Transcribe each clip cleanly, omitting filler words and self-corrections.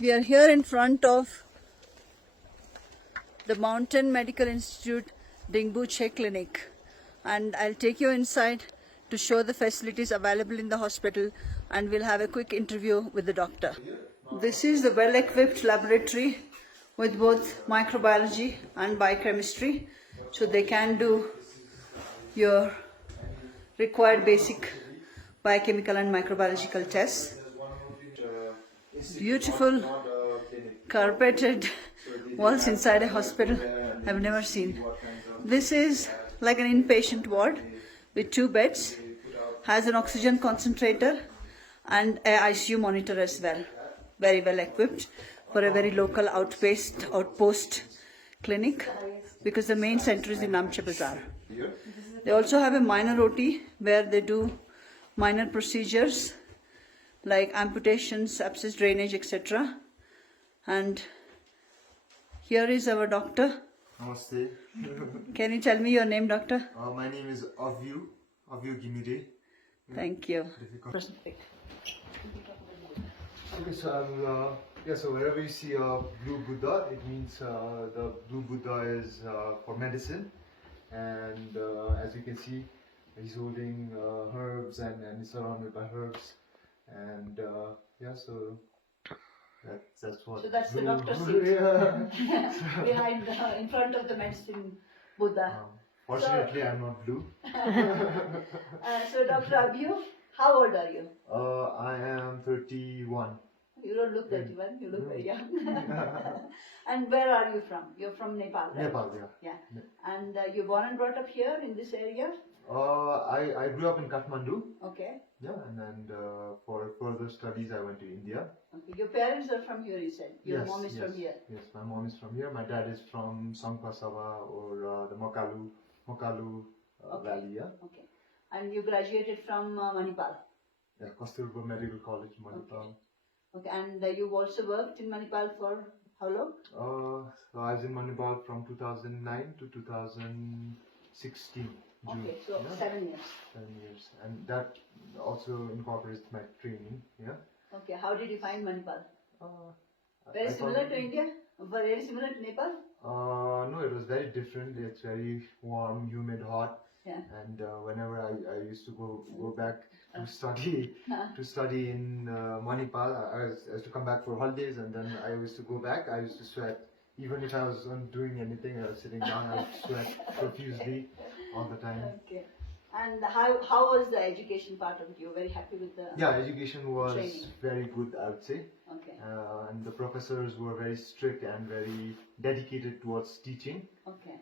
We are here in front of the Mountain Medical Institute Dingboche Clinic, and I'll take you inside to show the facilities available in the hospital, and we'll have a quick interview with the doctor. This is the well-equipped laboratory with both microbiology and biochemistry, so they can do your required basic biochemical and microbiological tests. Beautiful carpeted walls inside a hospital I've never seen. This is like an inpatient ward with 2 beds, has an oxygen concentrator and a ICU monitor as well. Very well equipped for a very local outpost clinic, because the main center is in Namche Bazaar. They also have a minor OT where they do minor procedures like amputations, abscess drainage, etc. And here is our doctor. Namaste. Can you tell me your name, doctor? My name is Abhyu Ghimere. Thank you. Okay, so so wherever you see a blue Buddha, it means the blue Buddha is for medicine, and as you can see, he's holding herbs and he's surrounded by herbs, and so that's what. So that's the blue, doctor's seat. Yeah. Behind, in front of the medicine Buddha. Fortunately, I'm not blue. So Dr. Abhyu, how old are you? I am 31. You don't look 31, you look very young. And where are you from? You're from Nepal, right? Nepal, yeah. Yeah. And you're born and brought up here in this area? I grew up in Kathmandu. Okay. Yeah, and then for further studies I went to India. Okay. Your parents are from here, you said? Your mom is from here? Yes, my mom is from here. My dad is from Sangpasava or the Makalu Valley, yeah. Okay. And you graduated from Manipal? Yeah, Kasturba Medical College, Manipal. Okay, and you've also worked in Manipal for how long? So I was in Manipal from 2009 to 2016. June. Okay, so yeah. 7 years. 7 years, and that also incorporates my training. Yeah. Okay, how did you find Manipal? Very I similar to India? Very similar to Nepal? No, it was very different. It's very warm, humid, hot. Yeah. And whenever I used to go back to study in Manipal, I used to come back for holidays, and then I used to go back. I used to sweat. Even if I wasn't doing anything, I was sitting down, I would sweat profusely all the time. Okay. And how was the education part of it? You were very happy with the education was training? Very good, I would say. Okay. And the professors were very strict and very dedicated towards teaching. Okay.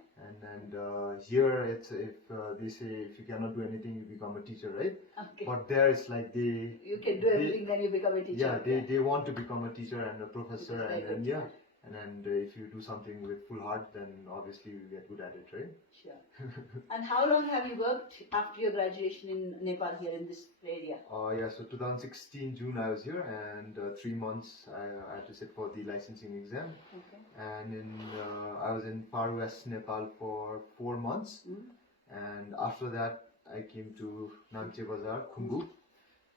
And here it's they say if you cannot do anything, you become a teacher, right? Okay. But there it's like you can do everything, then you become a teacher. Yeah, they want to become a teacher and a professor, and good. And then if you do something with full heart, then obviously you get good at it, right? Sure. And how long have you worked after your graduation in Nepal here in this area? So 2016 June I was here, and 3 months I had to sit for the licensing exam. Okay. And I was in far west Nepal for 4 months. And after that I came to Namche Bazaar, Khumbu.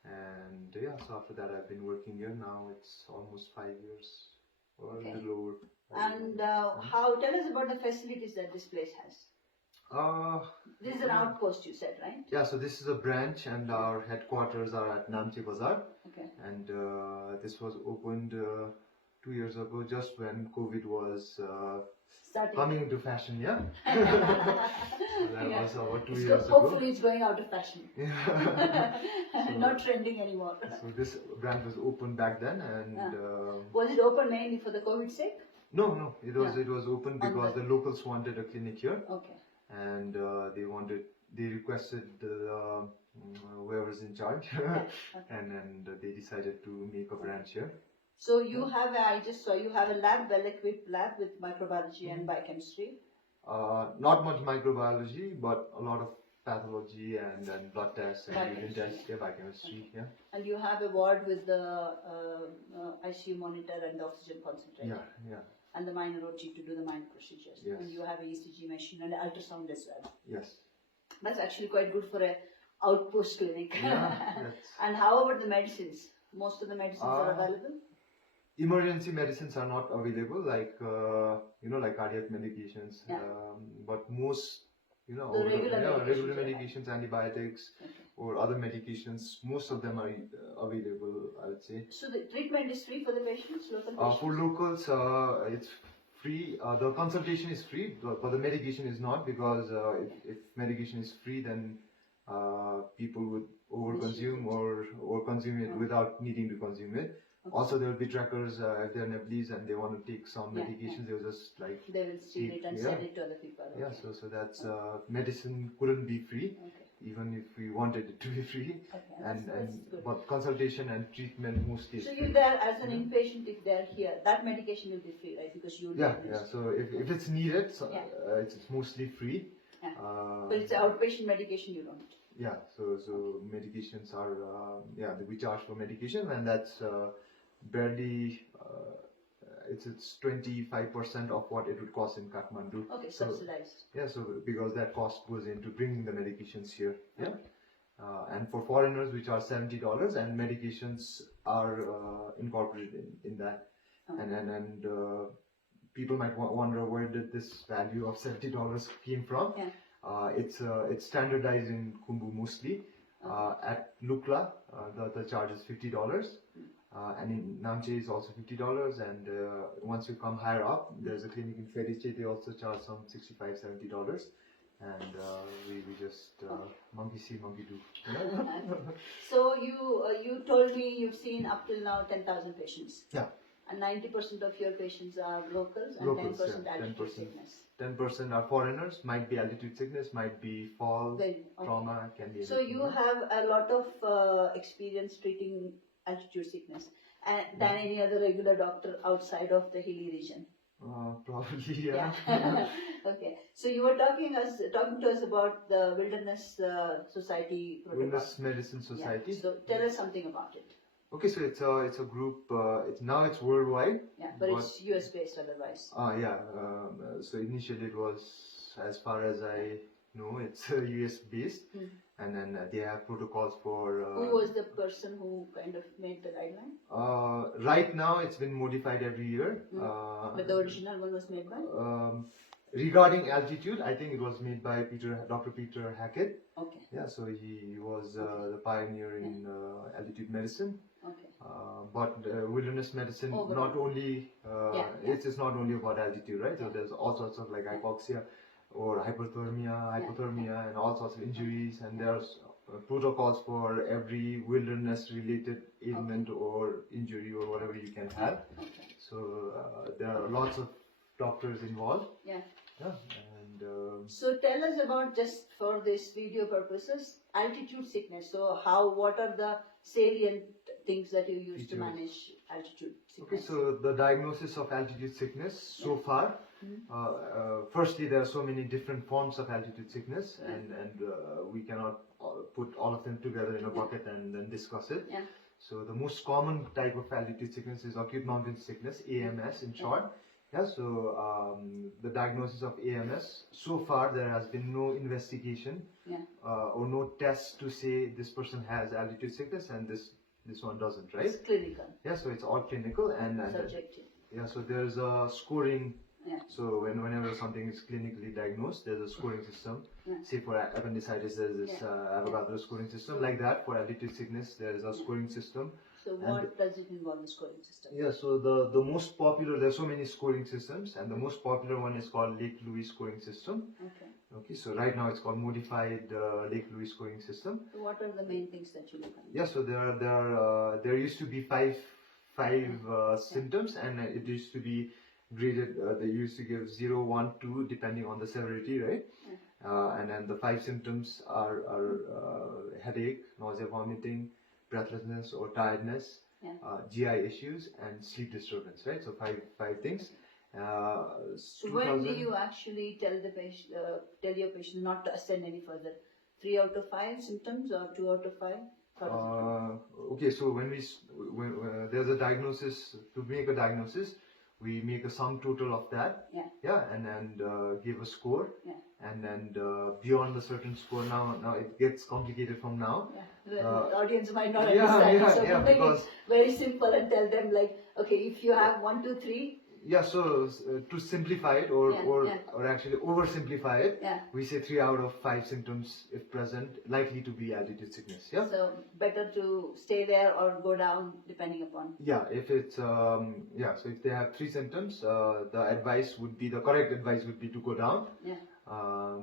And so after that I've been working here. Now it's almost 5 years. Or a little over. And tell us about the facilities that this place has. This is an outpost, you said, right? Yeah, so this is a branch, and our headquarters are at Namche Bazaar. Okay. And this was opened 2 years ago, just when COVID was coming into fashion, yeah? That was about 2 years ago. Hopefully it's going out of fashion. Not trending anymore. So this branch was opened back then, and was it open mainly for the COVID sake? No, it was open because the locals wanted a clinic here. Okay. And they requested whoever's in charge, and they decided to make a branch here. So you have I just saw you have a lab, well-equipped lab with microbiology and biochemistry. Not much microbiology, but a lot of pathology and blood tests and urine tests, biochemistry, And you have a ward with the ICU monitor and the oxygen concentrator. Yeah. And the minor OT to do the minor procedures. Yes. And you have an ECG machine and an ultrasound as well. Yes. That's actually quite good for a outpost clinic. Yeah, And how about the medicines? Most of the medicines are available? emergency medicines are not available, like like cardiac medications. Yeah. But most, The regular medications regular you have. medications, antibiotics, Okay. or other medications, most of them are available, I would say. So the treatment is free for the patients, local patients? For locals, it's free. The consultation is free, but the medication is not, because if medication is free, then people would overconsume or consume it without needing to consume it. Okay. Also, there will be trackers if they're Nepalese and they want to take some medications. They'll just like they will steal it and sell it to other people. Okay. Yeah. So that's medicine couldn't be free. Okay. Even if we wanted it to be free. Okay. And That's good. but consultation and treatment mostly is So free. you're there as an inpatient if they're here. That medication will be free, right? Because you Yeah. So if it's needed, so, Yeah. it's mostly free. Yeah. But it's outpatient medication you don't. Yeah. So medications are we charge for medication, and that's barely it's 25% of what it would cost in Kathmandu. Okay, So, subsidized. Yeah. So because that cost goes into bringing the medications here. Yeah. Okay. And for foreigners, we charge $70, and medications are incorporated in that. Okay. And people might wonder where did this value of $70 came from. Yeah. It's standardized in Khumbu mostly. At Lukla, the charge is $50, and in Namche is also $50. And once you come higher up, there's a clinic in Feriche. They also charge some $65, $70. And we just monkey see, monkey do. So you told me you've seen up till now 10,000 patients. Yeah. And 90% of your patients are locals and Locals, 10% yeah, altitude 10%. sickness. 10% are foreigners, might be altitude sickness, might be fall, trauma, can be So you have a lot of experience treating altitude sickness than any other regular doctor outside of the hilly region. Probably, yeah. Okay. So you were talking to us about the Wilderness Society protocol. Wilderness Medicine Society. Yeah. So tell us something about it. Okay, so it's a group. It's worldwide. Yeah, but it's US based otherwise. Yeah. So initially it was, as far as I know, it's US based, and then they have protocols for. Who was the person who kind of made the guideline? Right now, it's been modified every year. But the original one was made by. Regarding altitude, I think it was made by Dr. Peter Hackett. Okay. Yeah, so he was the pioneer in altitude medicine. Okay. But wilderness medicine, not only it's not only about altitude, right? So there's all sorts of like hypoxia or hypothermia, and all sorts of injuries, and there's protocols for every wilderness related ailment or injury or whatever you can have. Okay. So there are lots of doctors involved. Yeah. Yeah, and so tell us about, just for this video purposes, altitude sickness. So what are the salient things that you use to manage altitude sickness? Okay, so the diagnosis of altitude sickness so far, firstly there are so many different forms of altitude sickness, and we cannot put all of them together in a bucket and then discuss it. Yeah. So the most common type of altitude sickness is acute mountain sickness, AMS in short. Yeah, so the diagnosis of AMS, so far there has been no investigation or no test to say this person has altitude sickness and this one doesn't, right? It's clinical. Yeah, so it's all clinical and subjective. Yeah, so there's a scoring. Yeah. So whenever something is clinically diagnosed, there's a scoring system. Yeah. Say for appendicitis, there's this Avogadro scoring system. Like that, for altitude sickness, there is a scoring system. So what does it involve, the scoring system? Yeah, so the most popular, there's so many scoring systems, and the most popular one is called Lake Louise scoring system. Okay. Okay, so right now it's called modified Lake Louise scoring system. So what are the main things that you look at? Yeah, so there used to be five symptoms, and it used to be graded. They used to give 0, 1, 2 depending on the severity, right? Yeah. And then the 5 symptoms are headache, nausea, vomiting, breathlessness or tiredness, GI issues, and sleep disturbance, right? So five things. So when do you actually tell the patient, tell your patient not to ascend any further? 3 out of 5 symptoms or 2 out of 5? Okay, so when there's a diagnosis, to make a diagnosis, we make a sum total of that. Yeah. Yeah, and give a score. Yeah. And then beyond a certain score, now it gets complicated from now. Yeah. The audience might not understand. So make it very simple and tell them like Okay, if you have 1, 2, 3. Yeah, so to simplify it or Yeah. or actually oversimplify it, Yeah. we say 3 out of 5 symptoms, if present, likely to be altitude sickness. Yeah. So better to stay there or go down depending upon. Yeah, if it's so if they have 3 symptoms, the correct advice would be to go down. Yeah.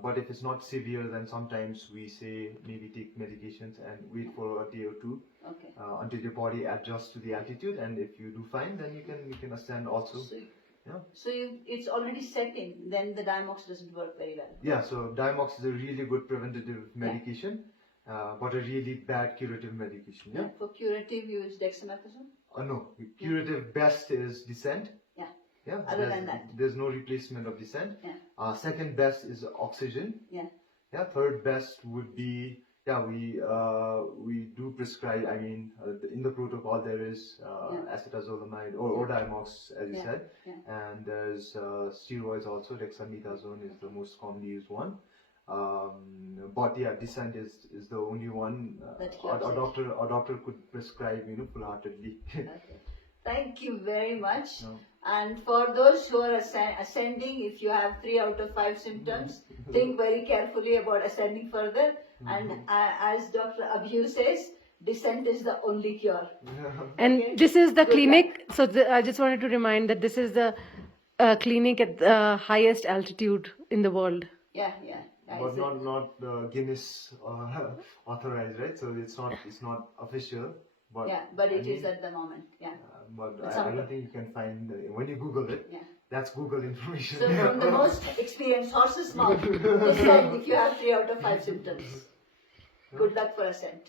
But if it's not severe, then sometimes we say maybe take medications and wait for a day or two. Okay. Until your body adjusts to the altitude, and if you do fine, then you can ascend also. So it's already set in, then the Dimox doesn't work very well. Yeah, so Dimox is a really good preventative medication, but a really bad curative medication. Yeah. For curative, use dexamethasone? No, curative best is Descent. Yeah. Yeah. Other than that, there's no replacement of Descent. Yeah. Second best is oxygen. Yeah. Yeah. Third best would be we do prescribe. I mean, in the protocol there is acetazolamide or Dimox, as you said, and there's steroids also. Dexamethasone is the most commonly used one. But yeah, Descent is the only one a doctor could prescribe, full-heartedly. Okay. Thank you very much. No. And for those who are ascending, if you have 3 out of 5 symptoms, think very carefully about ascending further. And as Dr. Abhyu says, Descent is the only cure. And this is the clinic. So I just wanted to remind that this is the clinic at the highest altitude in the world. Yeah. But not Guinness authorized, right? So it's not official. But but it is at the moment. Yeah. But I don't think you can find when you Google it. Yeah. That's Google information. So from the most experienced horse's mouth, Descent if you have 3 out of 5 symptoms. Good luck for ascent.